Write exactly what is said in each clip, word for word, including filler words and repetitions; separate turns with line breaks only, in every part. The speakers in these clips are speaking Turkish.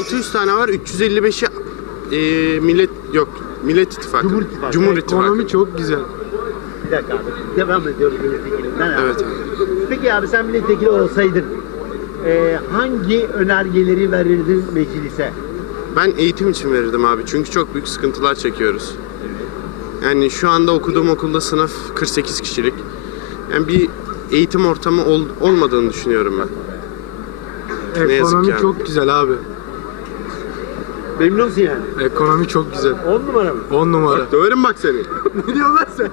altı yüz tane var. üç yüz elli beşi e, millet yok. Millet İttifakı.
Cumhur İttifakı.
Cumhur İttifakı.
Ekonomi çok güzel.
Bir dakika abi. Devam ediyoruz milletvekilinden. abi.
Evet abi.
Peki abi sen milletvekili olsaydın e, hangi önergeleri verirdin meclise?
Ben eğitim için verirdim abi. Çünkü çok büyük sıkıntılar çekiyoruz. Yani şu anda okuduğum okulda sınıf kırk sekiz kişilik. Yani bir eğitim ortamı ol, olmadığını düşünüyorum ben. Ne yazık
Ekonomi
yani.
çok güzel abi.
Memnunsun yani.
Ekonomi çok güzel.
On numara mı?
on numara.
Döverim bak seni.
Ne diyorsun lan sen?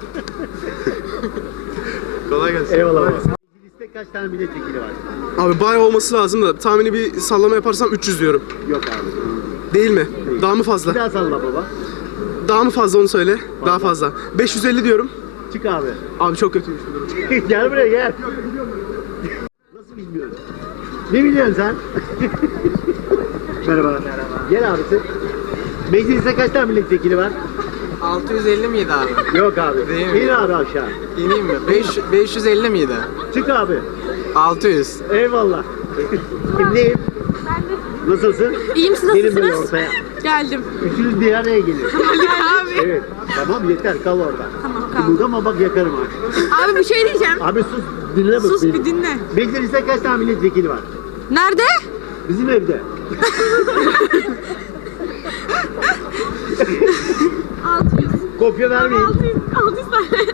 Kolay gelsin.
Eyvallah abi. Mecliste kaç tane milletvekili var?
Abi bayağı olması lazım da tahmini bir sallama yaparsam üç yüz diyorum.
Yok abi.
Değil mi?
Değil.
Daha mı
Bir
fazla?
daha salla baba.
Daha mı fazla onu söyle. Daha fazla. beş yüz elli diyorum.
Çık abi.
Abi çok kötüymüş bu durum.
Gel buraya gel. Nasıl bilmiyorsun? Ne biliyorsun sen? Merhaba. Merhaba. Gel abisi. Mecliste kaç tane milletvekili var?
altı yüz elli miydi abi?
Yok abi.
Değil mi?
İn abi aşağı.
İneyim mi? beş, beş yüz elli miydi?
Çık abi.
altı yüz.
Eyvallah. Kimleyim? Nasılsın?
İyiyim, siz
Gelin böyle
nasılsınız?
ortaya.
Geldim.
Üçünüz bir araya gelin.
Abi.
Evet. Tamam yeter kal orada.
Tamam, kal.
Kımıldama bak yakarım abi.
Abi bir şey diyeceğim.
Abi sus dinle bak.
Sus
beni.
bir dinle.
Mecliste kaç tane milletvekili var?
Nerede?
Bizim evde.
altı yüz.
Kopya vermeyin.
altı yüz. altı yüz tane.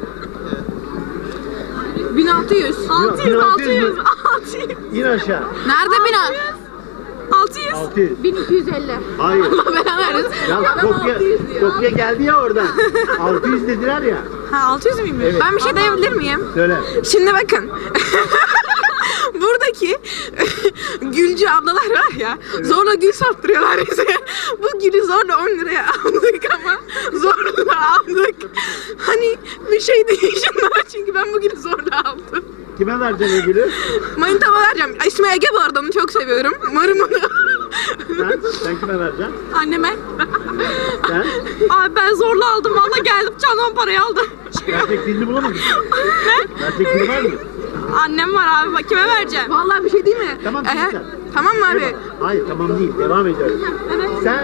bin altı yüz. altı yüz.
bin altı
altı
yüz
yüz.
mü?
altı yüz.
İn aşağı.
Nerede bin altı yüz? altı yüz.
altı yüz.
bin iki yüz elli.
Hayır.
Allah belanı versin.
Ya
Adam
kopya,
altı yüz diyor.
kopya geldi ya oradan. altı yüz dediler ya.
Ha altı yüz müymüş?
Evet.
Ben bir şey diyebilir miyim?
Söyle.
Şimdi bakın. Buradaki gülcü ablalar var ya, zorla gül sattırıyorlar bize. Bu gülü zorla on liraya aldık ama zorla aldık. Hani bir şey değil şunlara çünkü ben bu gülü zorla aldım.
Kime vereceksin o gülü?
Manitama vereceğim. İsmi Ege bu arada, onu çok seviyorum. Umarım onu.
Sen, sen kime vereceksin?
Anneme.
Sen?
Abi ben zorla aldım, valla geldim çalmam parayı aldım.
Gerçek dilini bulamadın. Gerçek dili var mı?
Annem var abi, bak kime vereceğim? Vallahi bir şey değil mi?
Tamam,
Ee,
güzel.
tamam mı abi?
Eyvallah. Hayır tamam değil. Devam ediyoruz.
Evet.
Sen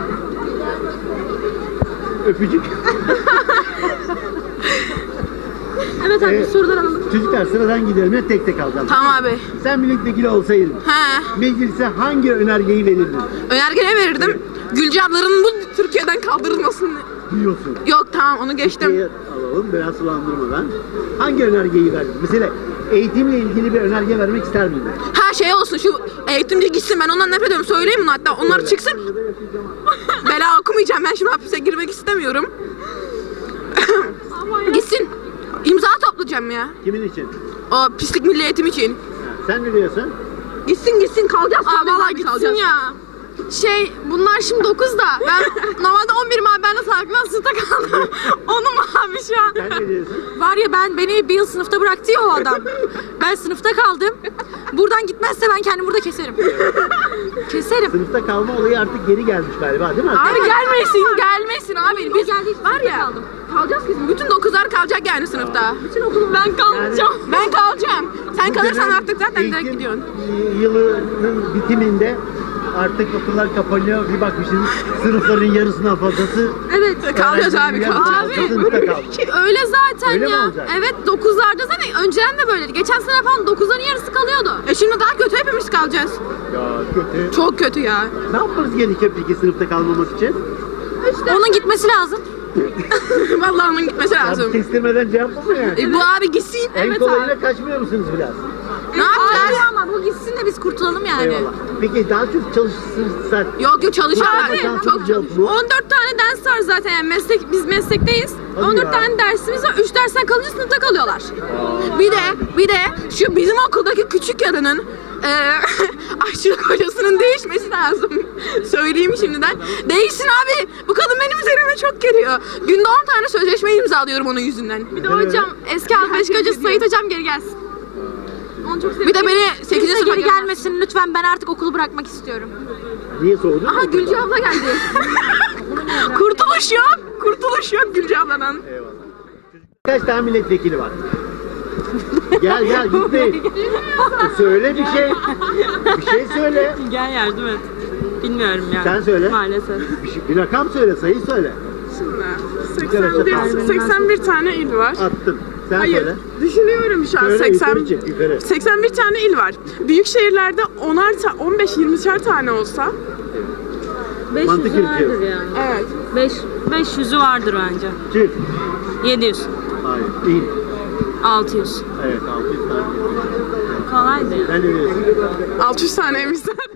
öpücük.
Evet abi,
Evet.
sorular alalım.
Çocuklar sıradan gidelim ya tek tek alacağım.
Tamam abi.
Sen milletvekili olsaydın
He.
meclise hangi önergeyi verirdin?
Önerge ne verirdim? Gülce abların bu Türkiye'den kaldırılmasını.
Duyuyorsun.
Yok tamam, onu geçtim.
Türkiye'yi alalım biraz sulandırmadan. Hangi önergeyi verdin? Mesela eğitimle ilgili bir önerge vermek ister miydin?
Her şey olsun, şu eğitimci gitsin, ben ondan nefret ediyorum, söyleyeyim mi hatta, onlar çıksın. Bela okumayacağım, ben şimdi hapise girmek istemiyorum. Gitsin. İmza toplayacağım ya.
Kimin için?
O pislik milli eğitim için.
Ha, sen ne diyorsun?
Gitsin gitsin, kalacağız.
Aa,
tabii,
valla
tabii
gitsin
kalacağız.
ya. Şey, bunlar şimdi dokuzda. Ben normalde on birim abi, ben de sağlıktan sınıfta kaldım. Onum abi şu an.
Sen ne diyorsun?
Var ya, ben beni bir yıl sınıfta bıraktı ya o adam. Ben sınıfta kaldım. Buradan gitmezse ben kendimi burada keserim. Keserim.
Sınıfta kalma olayı artık geri gelmiş galiba değil mi?
Abi gelmesin, gelmesin abi. Biz
geldi,
var ya, kalacağız kesin. Bütün dokuzlar kalacak yani sınıfta. Bütün okulum ben kalacağım. Ben kalacağım. Sen kalırsan artık zaten direkt
Eğitim
gidiyorsun.
yılının bitiminde artık okullar kapanıyor. Bir bakmışsın sınıfların yarısından fazlası
Evet, kalacağız abi,
öğrencilerin
kalacağız.
yarısı sınıfta kaldı.
Ki öyle zaten
Öyle mi
ya.
olacak?
Evet, dokuzlarda zaten önceden de böyleydi. Geçen sene falan dokuzların yarısı kalıyordu.
E şimdi daha kötü, hepimiz kalacağız.
Ya kötü.
Çok kötü ya.
Ne yaparız gerekiyor peki sınıfta kalmamak için?
Onun gitmesi lazım.
Vallahi onun gitmesi
Ya
lazım.
kestirmeden cevap mı yani?
E bu abi gitsin.
En
Evet
kolayıyla
abi.
kaçmıyor musunuz biraz?
Ne yapacağız?
Hayır ama bu gitsin de biz kurtulalım yani.
Eyvallah. Peki daha çok çalışırsak
Yok yok, çalışıyor
Abi,
abi.
şansımız
Çok
yok mu?
on dört tane ders var zaten, yani meslek, biz meslekteyiz.
Hadi
on dört
ya.
tane dersimiz var. üç dersten kalınca sınıfta kalıyorlar.
Bir de bir de şu bizim okuldaki küçük kadının e, aşçılık hocasının değişmesi lazım. Söyleyeyim şimdiden. Değişsin abi. Bu kadın benim üzerime çok geliyor. Günde on tane sözleşme imzalıyorum onun yüzünden.
Bir de hocam, eski beş hocası Sait hocam geri gelsin. Onu çok
Bir de beni sekizinci
Kimse
sınıfa
geri
gelmez.
gelmesin lütfen, ben artık okulu bırakmak istiyorum.
niye soğudun?
Aha Gülce abla geldi. Kurtuluş yok. Kurtuluş yok Gülce ablanın.
Eyvallah. Kaç tane milletvekili var? Gel gel gitmeyin. Söyle bir şey. Bir şey söyle.
Gel yardım et.
Bilmiyorum yani.
Sen söyle.
Maalesef.
Bir, şey- bir rakam söyle, sayı söyle.
Şimdi seksen bir, seksen bir tane il var.
Attım. Sen
Hayır,
söyle.
düşünüyorum şu an.
Söyle,
seksen,
yukarı çek, yukarı.
seksen bir tane il var. Büyük şehirlerde onar ta, on beş yirmişer tane olsa.
Mantık
beş yüzü vardır
yürütüyor.
yani.
Evet.
beş beş yüzü vardır bence.
Çift.
yedi yüz.
Hayır. İl.
altı yüz.
Evet, altı yüz tane.
Kolaydı ya.
Sen ne diyorsun?
altı yüz taneymiş zaten.